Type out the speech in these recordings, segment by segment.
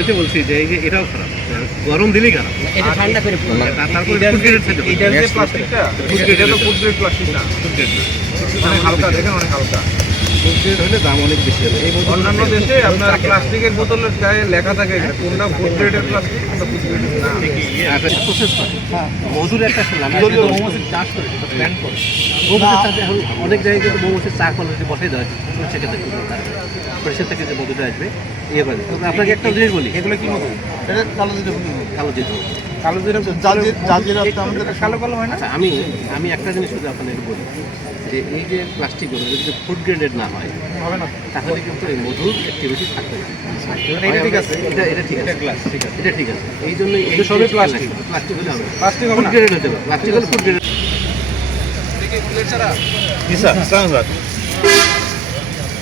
ওইটা বলছি যে এই যে এটাও খারাপ, গরম দিলেই খারাপ। এটা ঠান্ডা করে তারপরে ফুড গ্রেড থেকে এটার যে প্লাস্টিকটা, এটা তো ফুড গ্রেড প্লাস্টিক না, অনেক হালকা, দেখেন অনেক হালকা। ফুড গ্রেড হলে দাম অনেক বেশি হবে। এই অন্যান্য দেশে আপনার প্লাস্টিকের বোতলের গায়ে লেখা থাকে কোনটা ফুড গ্রেডের প্লাস্টিক, কোনটা ফুড গ্রেডের না। প্রসেস করে মধুর একটা শুনলাম মৌমাছির চাষ করে প্ল্যান করে মৌমাছির চাষ। এখন অনেক জায়গায় কিন্তু মৌমাছির চা কলসে বসে দেওয়া হচ্ছে, সরিষার থেকে যে মধুটা আসবে ইয়ে করে। তবে আপনাকে একটা জিনিস বলি, এগুলো কি মধু? এটা কালো জিরা। কালো জিরা, কালো জিরা, জাজিরা কালো কালো হয় না। আচ্ছা আমি একটা জিনিস শুধু আপনাকে বলি যে এই যে প্লাস্টিকগুলো যদি ফুড গ্রেডেড না হয় হবে না, তাহলে কিন্তু এই মধুর অ্যাক্টিভিটি থাকবে না। এটা ঠিক আছে, এটা ঠিক আছে, গ্লাস ঠিক আছে, এটা ঠিক আছে। এই জন্য এই সবই প্লাস্টিক হলে হবে, প্লাস্টিক হবে ফুড না। গ্রেডেড হতে হবে, প্লাস্টিক হলে ফুড গ্রেডেড। জি স্যার, স্যার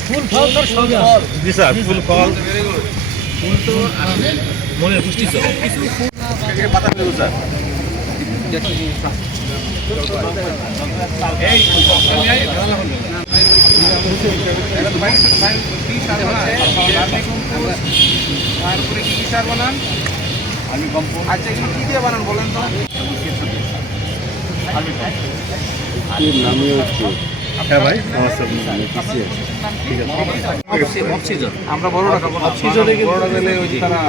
ফুল ফল তো সব, জি স্যার ফুল ফল, ফুল তো আসলে মনের পুষ্টি তো কিছু ফুল পাতা দেবো স্যার। এই তারপরে কি সার বানান? আচ্ছা এগুলো কি দিয়ে বানান বলেন তো? হ্যাঁ ভাই, অক্সিজেন আমরা বড়টা খাবো, অক্সিজেনে বড়টা দিলে ওই যে তারা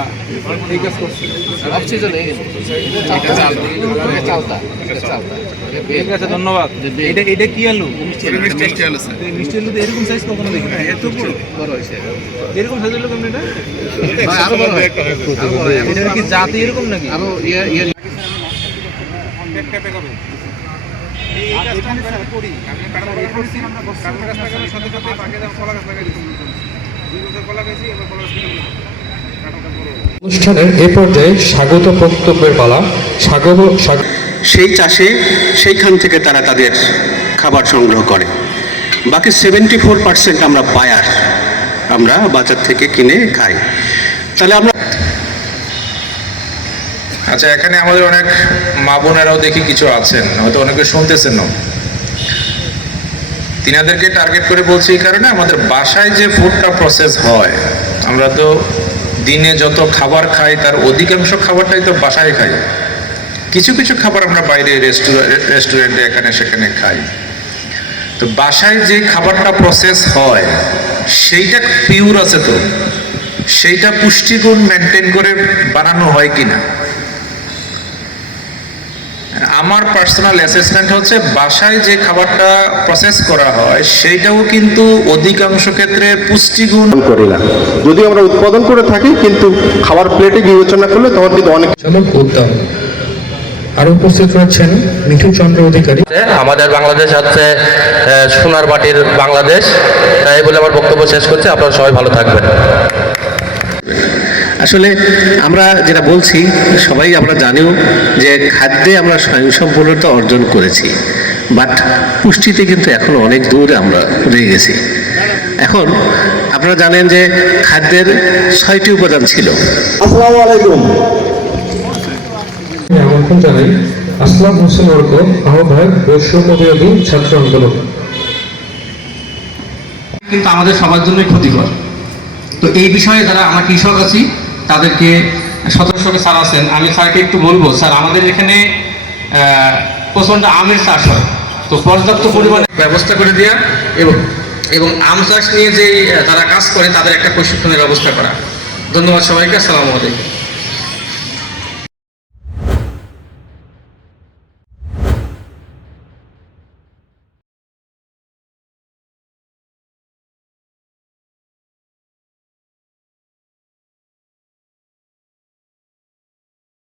এই কাজ করছে। অক্সিজেনে চালতা। ঠিক আছে, ধন্যবাদ। এটা কি আলু? মিষ্টি আলু স্যার। মিষ্টি আলু তো এরকম সাইজ কখনো দেখি না, এত বড় বড় হয়েছে। এরকম সাইজ হলো কেমন এটা? আরো বড় হয়, এটা কি জাতি এরকম নাকি? আরো অনুষ্ঠানের এ পর্যায়ে স্বাগত বক্তব্যের পালা। সেই চাষে সেইখান থেকে তারা তাদের খাবার সংগ্রহ করে। বাকি 74% আমরা বায়ার, আমরা বাজার থেকে কিনে খাই। তাহলে আমরা আচ্ছা, এখানে আমাদের অনেক মা বোনেরাও দেখি কিছু আছেন, হয়তো অনেকে শুনতেছেন না। তিনাদেরকে টার্গেট করে বলছি এই কারণে, আমাদের বাসায় যে ফুডটা প্রসেস হয়, আমরা তো দিনে যত খাবার খাই তার অধিকাংশ খাবারটাই তো বাসায় খাই। কিছু কিছু খাবার আমরা বাইরে রেস্টুরেন্টে এখানে সেখানে খাই। তো বাসায় যে খাবারটা প্রসেস হয় সেইটা পিওর আছে তো, সেইটা পুষ্টিগুণ মেনটেন করে বানানো হয় কিনা। আমার পার্সোনাল অ্যাসেসমেন্ট হচ্ছে বাসায় যে খাবারটা প্রসেস করা হয় সেইটাও কিন্তু অধিকাংশ ক্ষেত্রে পুষ্টিগুণ করি না, যদি আমরা উৎপাদন করে থাকি কিন্তু খাবার প্লেটে বিবেচনা করলে তখন কিন্তু অনেক উদ্যম। আরো উপস্থিত রয়েছেন মিঠু চন্দ্র অধিকারী। আমাদের বাংলাদেশ হচ্ছে সোনার মাটির বাংলাদেশ, এই বলে আমার বক্তব্য শেষ করছি। আপনারা সবাই ভালো থাকবেন। আসলে আমরা যেটা বলছি সবাই আমরা জানিও যে খাদ্যে আমরা স্বয়ংসম্পূর্ণতা অর্জন করেছি, বাট পুষ্টিতে কিন্তু এখন অনেক দূরে আমরা রয়ে গেছি। এখন আপনারা জানেন যে খাদ্যের 6টি উপাদান ছিল। আসসালামু আলাইকুম। আমন্ত্রণ জানাই আসলাম হোসেন অর্ক, আহ্বায়ক বৈষম্য বিরোধী ছাত্র আন্দোলন। কিন্তু আমাদের সবার জন্যই ক্ষতিকর। তো এই বিষয়ে যারা আমরা কৃষক আছি তাদেরকে সদস্যকে স্যার আছেন, আমি স্যারকে একটু বলবো, স্যার আমাদের এখানে প্রচণ্ড আমের চাষ হয়, তো পর্যাপ্ত পরিমাণে ব্যবস্থা করে দেওয়া এবং আম চাষ নিয়ে যে যারা কাজ করে তাদের একটা প্রশিক্ষণের ব্যবস্থা করা। ধন্যবাদ সবাইকে, আসসালামু আলাইকুম।